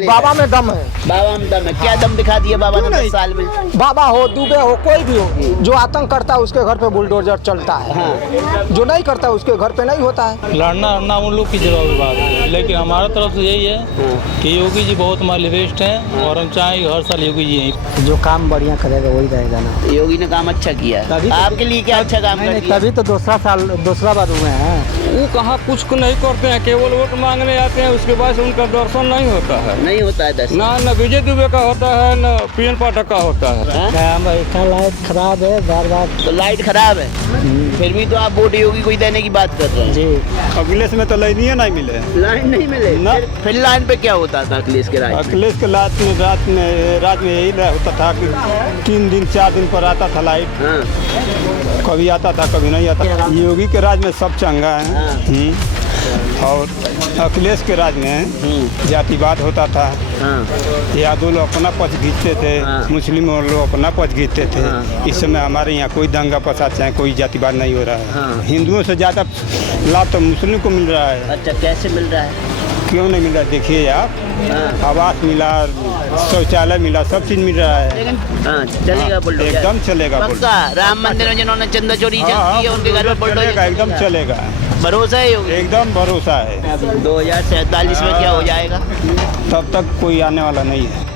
लेकर? बाबा में दम है। बाबा में दम है। क्या दम दिखा दिया बाबा ने 10 साल में? बाबा हो, दुबे हो, कोई भी हो, जो आतंक करता है उसके घर पे बुलडोजर चलता है। हाँ। जो नहीं करता है उसके घर पे नहीं होता है। लड़ना लड़ना उन लोग की जवाबी बात है, लेकिन हमारा तरफ से यही है कि योगी जी बहुत हमारे बेस्ट हैं और हम चाहेंगे हर साल योगी जी यहीं। जो काम बढ़िया करेगा वही रहेगा ना। योगी ने काम अच्छा किया है। आपके लिए क्या अच्छा काम कर दिया? तभी तो दूसरा बार हुए हैं। वो कहाँ कुछ को नहीं करते हैं, केवल वोट मांगने आते हैं, उसके बाद से उनका दर्शन नहीं होता है। नहीं होता है दर्शन। ना विजय दुबे का होता है, न पीएन पाठक का होता है। लाइट खराब है, बार तो लाइट खराब है, फिर भी तो आप वोट योगी को ही देने की बात कर रहे हैं। जी। अखिलेश में तो लाइन ही नहीं मिले। लाइन नहीं मिले ना। फिर लाइन पे क्या होता था अखिलेश के राज में? अखिलेश के रात में यही होता था कि 3 दिन 4 दिन पर आता था लाइट। हाँ। कभी आता था कभी नहीं आता। योगी के राज में सब चंगा है। हाँ। और अखिलेश के राज में जातिवाद होता था। हाँ। यादव लोग अपना पक्ष खींचते थे, हाँ। मुस्लिम लोग अपना पक्ष खींचते थे। हाँ। इस समय हमारे यहाँ कोई दंगा फसाद चाहे कोई जातिवाद नहीं हो रहा है। हाँ। हिंदुओं से ज़्यादा लाभ तो मुस्लिम को मिल रहा है। अच्छा, कैसे मिल रहा है? क्यों नहीं मिल रहा? देखिए आप, हाँ। आवास मिला, शौचालय मिला, सब चीज़ मिल रहा है। लेकिन हाँ, चलेगा बुलडोजर? एकदम चलेगा पक्का? राम मंदिर में जिन्होंने चंदा चोरी की है उनके घर में बुलडोजर चलेगा, एकदम चलेगा। भरोसा है योगी? एकदम भरोसा है। 2047 में क्या हो जाएगा? तब तक कोई आने वाला नहीं है।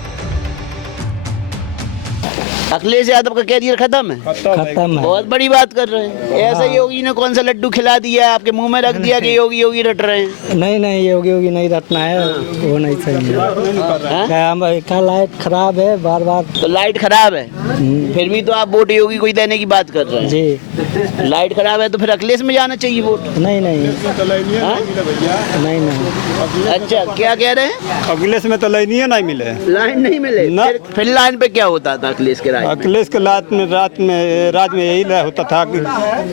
अखिलेश यादव का कैरियर खत्म है? खत्म है। बहुत बड़ी बात कर रहे हैं। ऐसे योगी ने कौन सा लड्डू खिला दिया, आपके मुंह में रख दिया कि योगी योगी रट रहे हैं? नहीं योगी नहीं रटना है, वो नहीं सही है। हाँ? लाइट खराब है, बार तो लाइट खराब है, फिर भी तो आप वोट योगी को ही देने की बात कर रहे हैं। जी। लाइट खराब है तो फिर अखिलेश में जाना चाहिए वोट। नहीं हाँ? नहीं। अच्छा, क्या कह रहे हैं? अखिलेश में तो लाइन ही नहीं मिले। लाइन नहीं मिले? ना। फिर लाइन पे क्या होता था अखिलेश के राज में? अखिलेश के रात में यही होता था कि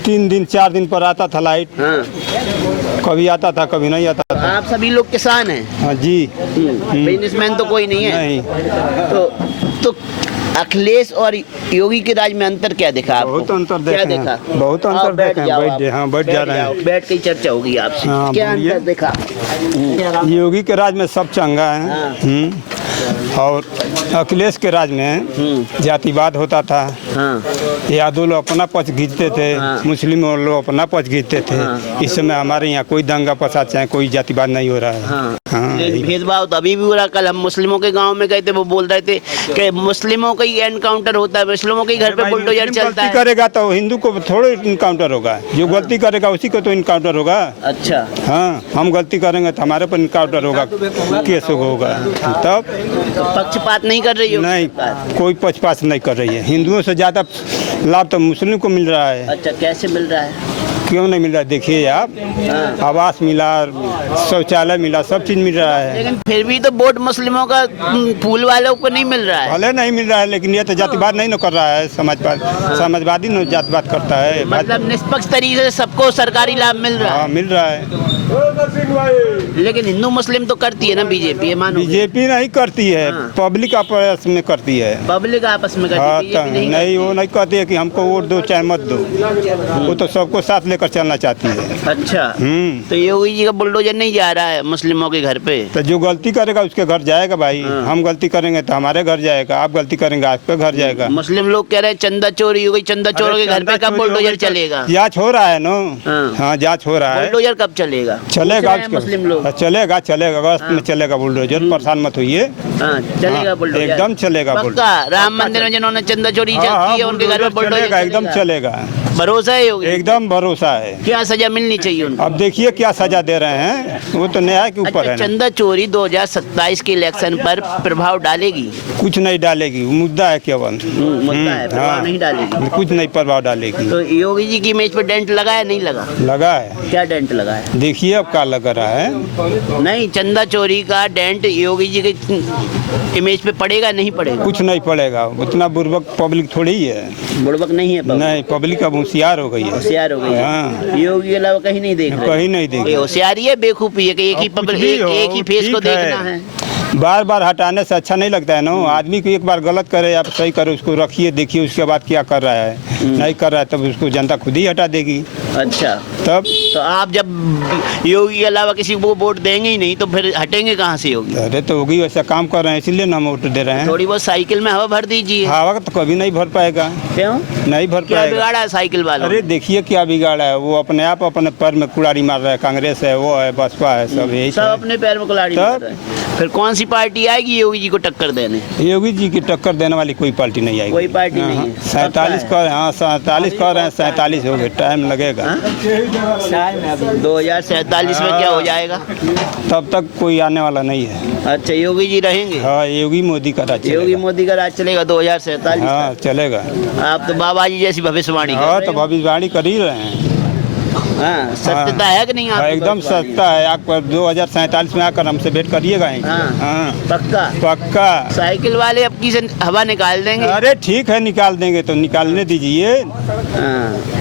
3 दिन 4 दिन पर आता था लाइट। हाँ। कभी आता था कभी नहीं आता था। आप सभी लोग किसान हैं? हाँ जी। बिजनेसमैन तो कोई नहीं है? नहीं। तो अखिलेश और योगी के राज में अंतर क्या दिखा आपको? बहुत अंतर क्या देखे देखा? हैं। बहुत अंतर आओ, बैठ देखे हैं। जाओ बैठ आप। जा- हाँ, बैठ जा रहे जाओ, हैं। बैठ के चर्चा होगी आपसे। हाँ, क्या बोलिए। अंतर देखा? योगी के राज में सब चंगा हाँ। है। और अखिलेश के राज में जातिवाद होता था। हाँ। यादव लोग अपना पक्ष खींचते थे, हाँ। मुस्लिम लोग अपना पक्ष खींचते थे। हाँ। इस समय हमारे यहाँ कोई दंगा फसाद चाहे कोई जातिवाद नहीं हो रहा है। हाँ। हाँ, यही। भेदभाव तो अभी भी हो रहा। कल हम मुस्लिमों के गांव में गए थे, वो बोल रहे थे कि मुस्लिमों का ही एनकाउंटर होता है, मुस्लिमों के घर पे बुलडोजर मुस्लिम चलता गलती है। करेगा तो हिंदू को थोड़े इनकाउंटर होगा। जो गलती करेगा उसी को तो इनकाउंटर होगा। अच्छा। हाँ, हम गलती करेंगे तो हमारे पर इनकाउंटर होगा, केस होगा। तब तो पक्षपात नहीं कर रही हो? नहीं, कोई पक्षपात नहीं कर रही है। हिंदुओं से ज़्यादा लाभ तो मुस्लिम को मिल रहा है। अच्छा, कैसे मिल रहा है? क्यों नहीं मिल रहा? देखिए आप, हाँ। आवास मिला, शौचालय मिला, सब चीज़ मिल रहा है। लेकिन फिर भी तो वोट मुस्लिमों का फूल वालों को नहीं मिल रहा है। भले नहीं मिल रहा है, लेकिन ये तो जातिवाद नहीं न कर रहा है। समाजवादी न जातिवाद करता है। मतलब निष्पक्ष तरीके से सबको सरकारी लाभ मिल रहा हाँ, है। मिल रहा है। लेकिन हिंदू मुस्लिम तो करती है ना बीजेपी, ये मानो? बीजेपी नहीं करती है, हाँ। पब्लिक आपस में करती है। पब्लिक आपस में करती है, हाँ, बीजेपी नहीं नहीं, वो करती नहीं कहती है कि हमको वोट दो चाहे मत दो। वो तो सबको साथ लेकर चलना चाहती है। है। अच्छा। हम्म। तो योगी जी का बुलडोजर नहीं जा रहा है मुस्लिमों के घर पे? तो जो गलती करेगा उसके घर जाएगा भाई। हाँ। हम गलती करेंगे तो हमारे घर जाएगा, आप गलती करेंगे आपके घर जाएगा। मुस्लिम लोग कह रहे हैं चंदा चोरी हो गई, चंदा चोर के घर पे कब बुलडोजर चलेगा? जांच हो रहा है ना। हाँ। हाँ, जांच हो रहा है। बुलडोजर कब चलेगा? चलेगा पूछ रहे हैं मुस्लिम लोग। चलेगा अगस्त में चलेगा बुलडोजर। परेशान मत होइए। हाँ, चलेगा हाँ, बुलडोजर? एकदम चलेगा बुलडोजर। पक्का? राम मंदिर में जिन्होंने चंदा चोरी की है उनके घर पे बुलडोजर चलेगा, एकदम चलेगा। भरोसा है योगी? एकदम भरोसा है। क्या सजा मिलनी चाहिए उनको? अब देखिए क्या सजा दे रहे हैं, वो तो न्याय के ऊपर अच्छा, है ना। चंदा चोरी 2027 के इलेक्शन पर प्रभाव डालेगी? कुछ नहीं डालेगी, वो मुद्दा है केवल। मुद्दा है, प्रभाव हाँ। नहीं डालेगी। कुछ नहीं प्रभाव डालेगी। तो योगी जी की इमेज पे डेंट लगा है नहीं लगा? लगा है, क्या डेंट लगा है? देखिए अब क्या लग रहा है। नहीं, चंदा चोरी का डेंट योगी जी की इमेज पे पड़ेगा नहीं पड़ेगा? कुछ नहीं पड़ेगा, उतना बुर्बक पब्लिक थोड़ी ही है। बुड़बक नहीं है, नहीं, पब्लिक अब होशियार हो गई है। होशियार हो गई है। हाँ। योगी के अलावा कहीं नहीं देख रहे? कहीं नहीं देख ये होशियारी है बेवकूफी है कि एक ही अब कुछ पब्लिक भी हो, एक ही फेस को ठीक है। देखना है? बार बार हटाने से अच्छा नहीं लगता है ना। आदमी को एक बार गलत करे आप सही करे, उसको रखिए, देखिए उसके बाद क्या कर रहा है, नहीं कर रहा है तब उसको जनता खुद ही हटा देगी। अच्छा, तब तो आप जब योगी के अलावा किसी को वोट देंगे ही नहीं तो फिर हटेंगे कहाँ से योगी? अरे तो होगी, वैसा काम कर रहे हैं इसीलिए ना हम वोट दे रहे हैं। थोड़ी बहुत साइकिल में हवा भर दीजिए। हवा तो कभी नहीं भर पाएगा। क्यों? नहीं भर क्या पाएगा। बिगाड़ा है साइकिल वालों ने? अरे देखिए क्या बिगाड़ा है, वो अपने आप अपने पैर में कुड़ारी मार रहा है। कांग्रेस है, वो है, बसपा है, सब यही सब अपने पैर में कुल्हाड़ी मार रहे हैं। फिर कौन सी पार्टी आएगी योगी जी को टक्कर देने? योगी जी की टक्कर देने वाली कोई पार्टी नहीं आएगी। कोई पार्टी नहीं है। 47 कर, हाँ 47 कर रहे हैं, 47 हो गए, टाइम लगेगा। 2047 में क्या हो जाएगा? तब तक कोई आने वाला नहीं है। अच्छा, योगी जी रहेंगे? हाँ, योगी मोदी का राज योगी चलेगा। मोदी का राज चलेगा 2047 हाँ चलेगा। आप तो बाबा जी जैसी भविष्यवाणी कर हाँ रहे तो हैं। भविष्यवाणी कर ही रहे हैं। हाँ, सत्यता है कि नहीं हाँ, आपकी एकदम भविष्यवाणी? सस्ता है। आप 2047 में आकर हमसे भेंट करिएगा। हाँ। हाँ पक्का? पक्का। साइकिल वाले अब की से हवा निकाल देंगे। अरे ठीक है, निकाल देंगे तो निकालने दीजिए। हाँ।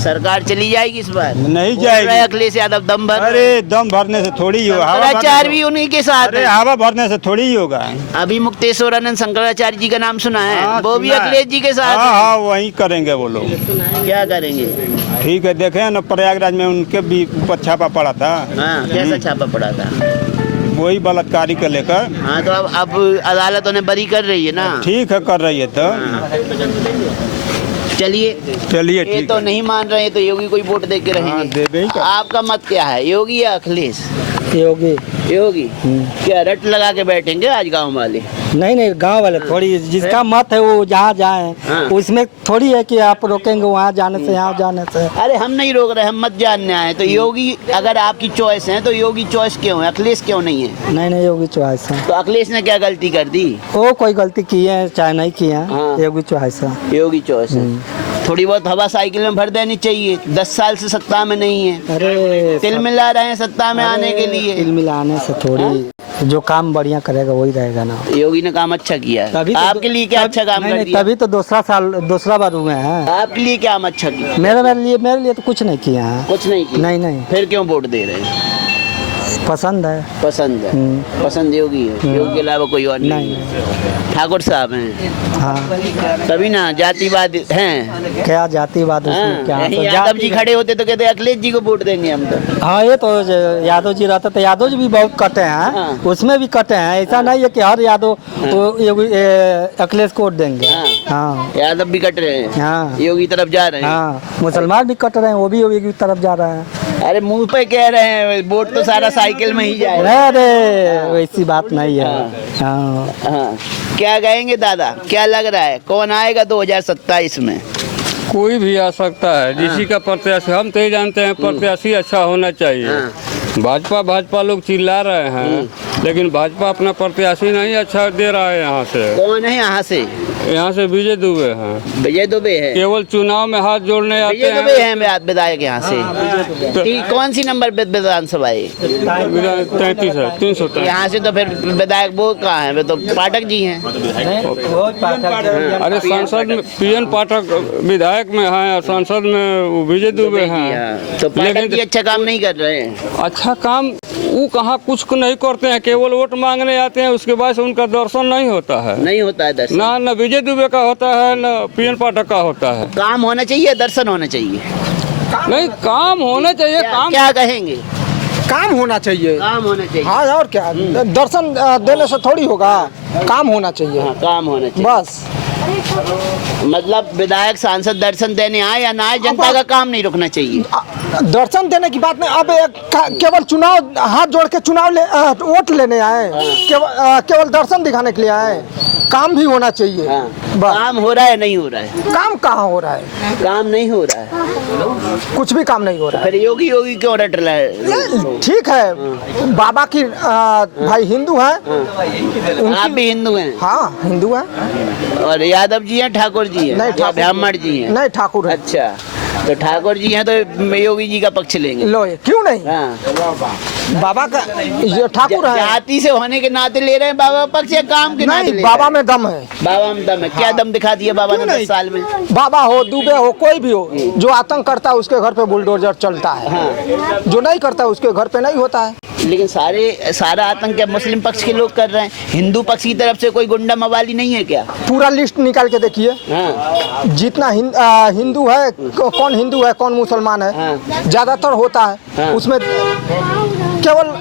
सरकार चली जाएगी इस बार? नहीं बोल रहे हैं जाएगी। अखिलेश यादव दम भर। अरे दम भरने से थोड़ी ही होगा। शंकराचार्य भी उन्हीं के साथ अरे है। हवा भरने से थोड़ी ही होगा। अभी मुक्तेश्वरानंद शंकराचार्य जी का नाम सुना है? हाँ, वो भी सुना है। अखिलेश जी के साथ हाँ है। हाँ वही करेंगे वो लोग। क्या करेंगे? ठीक है, देखे ना प्रयागराज में उनके भी ऊपर छापा पड़ा था। हाँ, कैसा छापा पड़ा था? वही बलात्कारी को लेकर। हाँ, तो अब अदालत उन्हें बरी कर रही है ना? ठीक है, कर रही है तो। चलिए, चलिए ये ठीक तो है। नहीं मान रहे तो योगी कोई वोट दे के हाँ, रहेंगे। देबे ही कर। आपका मत क्या है, योगी या अखिलेश? योगी। योगी। क्या रट लगा के बैठेंगे आज गांव वाले? नहीं गांव वाले थोड़ी, जिसका मत है वो जहाँ जाए, हाँ। उसमें थोड़ी है कि आप रोकेंगे वहाँ जाने से यहाँ जाने से। अरे हम नहीं रोक रहे, हम मत जानने आए। तो योगी अगर आपकी चॉइस है तो योगी चॉइस क्यों है, अखिलेश क्यों नहीं है? नहीं योगी चॉइस है। तो अखिलेश ने क्या गलती कर दी? वो कोई गलती की है चाहे नहीं की है, हाँ। योगी चॉइस है। योगी चॉइस है। थोड़ी बहुत हवा साइकिल में भर देनी चाहिए। 10 साल से सत्ता में नहीं है, अरे तिल मिला रहे हैं सत्ता में आने के लिए। तिल मिलाने से थोड़ी, जो काम बढ़िया करेगा वही रहेगा ना। योगी ने काम अच्छा किया है। तभी तो आपके लिए क्या अच्छा काम कर दिया? तभी तो दूसरा बार हुए हैं। आपके लिए क्या काम अच्छा किया? मेरे लिए तो कुछ नहीं किया है। कुछ नहीं किया? नहीं फिर क्यों वोट दे रहे हैं? पसंद है। पसंद है। पसंद योगी है। योगी के अलावा कोई और नहीं है। ठाकुर साहब हैं। हाँ, तभी ना जातिवाद हैं। क्या जातिवाद उसमें हाँ, क्या? यहीं तो यादव जी खड़े होते तो कहते अखिलेश जी को वोट देंगे हम तो। हाँ, ये तो यादव जी रहते तो यादव जी भी बहुत कटे हैं। हाँ। उसमें भी कटे हैं, ऐसा नहीं है कि हर यादव अखिलेश को वोट देंगे। हाँ यादव भी कट रहे हैं। हाँ योगी तरफ जा रहे हैं। हाँ, मुसलमान भी कट रहे हैं, वो भी योगी की तरफ जा रहे हैं। अरे मुंह पे कह रहे हैं, वोट तो सारा साइकिल में ही जाएगा। अरे वैसी बात नहीं है। हाँ, हाँ, क्या कहेंगे दादा, क्या लग रहा है कौन आएगा 2027 में? कोई भी आ सकता है, जिसी का प्रत्याशी, हम तो ये जानते हैं प्रत्याशी अच्छा होना चाहिए। भाजपा लोग चिल्ला रहे हैं, लेकिन भाजपा अपना प्रत्याशी नहीं अच्छा दे रहा है। यहाँ से कौन है? यहाँ से विजय दुबे हैं। विजय दुबे है। केवल चुनाव में हाथ जोड़ने आते विजय दुबे हैं। हैं विधायक यहाँ से। कौन सी नंबर विधानसभा है? 33 है, 300। यहाँ से तो फिर विधायक वो कहाँ है? वे तो पाठक जी हैं। अरे संसद में पीएन पाठक विधायक में है और संसद में विजय दुबे हैं। तो पाठक लेकिन जी अच्छा काम नहीं कर रहे हैं। अच्छा काम वो कहाँ कुछ नहीं करते हैं, केवल वोट मांगने आते हैं, उसके बाद से उनका दर्शन नहीं होता है। नहीं होता है दर्शन। ना विजय दुबे का होता है, ना पीएन पाठक का होता है। काम होना चाहिए, दर्शन होना चाहिए। नहीं, काम होना चाहिए। काम क्या कहेंगे? काम होना चाहिए। काम होना चाहिए। हाँ, और क्या, दर्शन देने से थोड़ी होगा, काम होना चाहिए। हाँ, काम होना चाहिए बस। मतलब विधायक सांसद दर्शन देने आए या ना आए, जनता का काम नहीं रुकना चाहिए। दर्शन देने की बात नहीं, अब केवल चुनाव, हाथ जोड़ के वोट लेने आए, केवल दर्शन दिखाने के लिए आए। काम भी होना चाहिए। हाँ। बस। काम हो रहा है नहीं हो रहा है? काम कहाँ हो रहा है? काम नहीं हो रहा है। कुछ भी काम नहीं हो रहा है। फिर योगी क्यों रट रहा है? ठीक है, बाबा की भाई हिंदू है। आप भी हिंदू हैं? हाँ, हिंदू है। और यादव जी हैं, ठाकुर जी हैं? नहीं, या ठाकुर ब्राह्मण जी हैं? नहीं, ठाकुर है। अच्छा, तो ठाकुर जी हैं तो योगी जी का पक्ष लेंगे। लो, क्यों नहीं? हाँ। बाबा का ये ठाकुर है। जाति से होने के नाते ले रहे हैं बाबा पक्ष या काम के नाते ले नहीं, रहे बाबा हैं? में दम है। बाबा में दम है। क्या दम दिखा दिया बाबा ने 10 साल में? बाबा हो, दुबे हो, कोई भी हो, जो आतंक करता है उसके घर पे बुलडोजर चलता है। जो नहीं करता उसके घर पे नहीं होता है। लेकिन सारा आतंक क्या मुस्लिम पक्ष के लोग कर रहे हैं? हिंदू पक्ष की तरफ से कोई गुंडा मवाली नहीं है क्या? पूरा लिस्ट निकाल के देखिए, हाँ जितना हिंदू है, कौन हिंदू है कौन मुसलमान है, हाँ। ज़्यादातर होता है। हाँ। उसमें केवल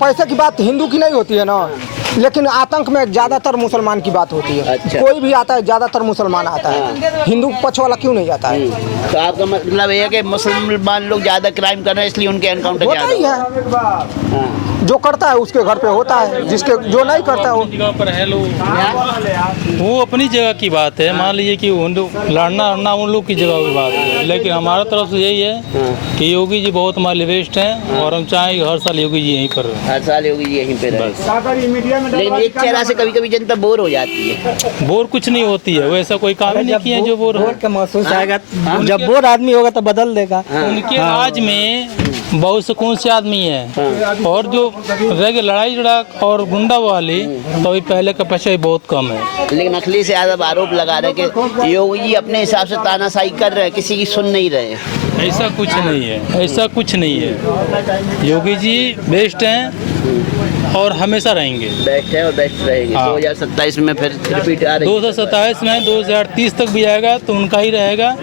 पैसे की बात हिंदू की नहीं होती है ना, लेकिन आतंक में ज़्यादातर मुसलमान की बात होती है। अच्छा। कोई भी आता है ज़्यादातर मुसलमान आता है, हिंदू पक्ष वाला क्यों नहीं आता है? तो आपका मतलब ये है कि मुसलमान लोग ज़्यादा क्राइम कर रहे हैं इसलिए उनके एनकाउंटर होता ही ज़्यादा है, हाँ। जो करता है उसके घर पे होता है, जिसके जो नहीं करता है वो जगह पर है लोग, वो अपनी जगह की बात है। मान लीजिए कि लड़ना उन लोग की जगह की बात है, लेकिन हमारा तरफ से यही है कि योगी जी बहुत हमारे बेस्ट हैं और हम चाहें कि हर साल योगी जी यहीं पर रहें। हर साल योगी जी यहीं पे रहे। लेकिन एक चेहरा से कभी कभी जनता बोर हो जाती है। बोर कुछ नहीं होती है, वैसा कोई काम ही नहीं किया जो बोर हो। का महसूस आएगा, जब बोर आदमी होगा तो बदल देगा। उनके राज में बहुत सुकून से आदमी है, और जो रह गए लड़ाई झगड़ा और गुंडा वाली तो अभी पहले का पैसा बहुत कम है। लेकिन अखिलेश यादव आरोप लगा रहे कि योगी जी अपने हिसाब से तानाशाही कर रहे हैं, किसी की सुन नहीं रहे। ऐसा कुछ नहीं है, ऐसा कुछ नहीं है। योगी जी बेस्ट हैं और हमेशा रहेंगे। बेस्ट है और बेस्ट रहेंगे। हाँ। 2027 में फिर रिपीट आ रही है। 2027 में 2030 तक भी आएगा तो उनका ही रहेगा,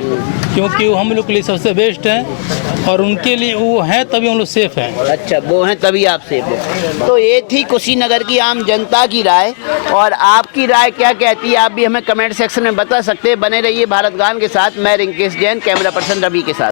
क्योंकि वो हम लोग के लिए सबसे बेस्ट हैं और उनके लिए वो हैं तभी हम लोग सेफ हैं। अच्छा, वो हैं तभी आप सेफ हैं। तो ये थी कुशीनगर की आम जनता की राय, और आपकी राय क्या कहती है आप भी हमें कमेंट सेक्शन में बता सकते हैं। बने रहिए भारत गान के साथ। मैं रिंकेश जैन, कैमरा पर्सन रवि के साथ।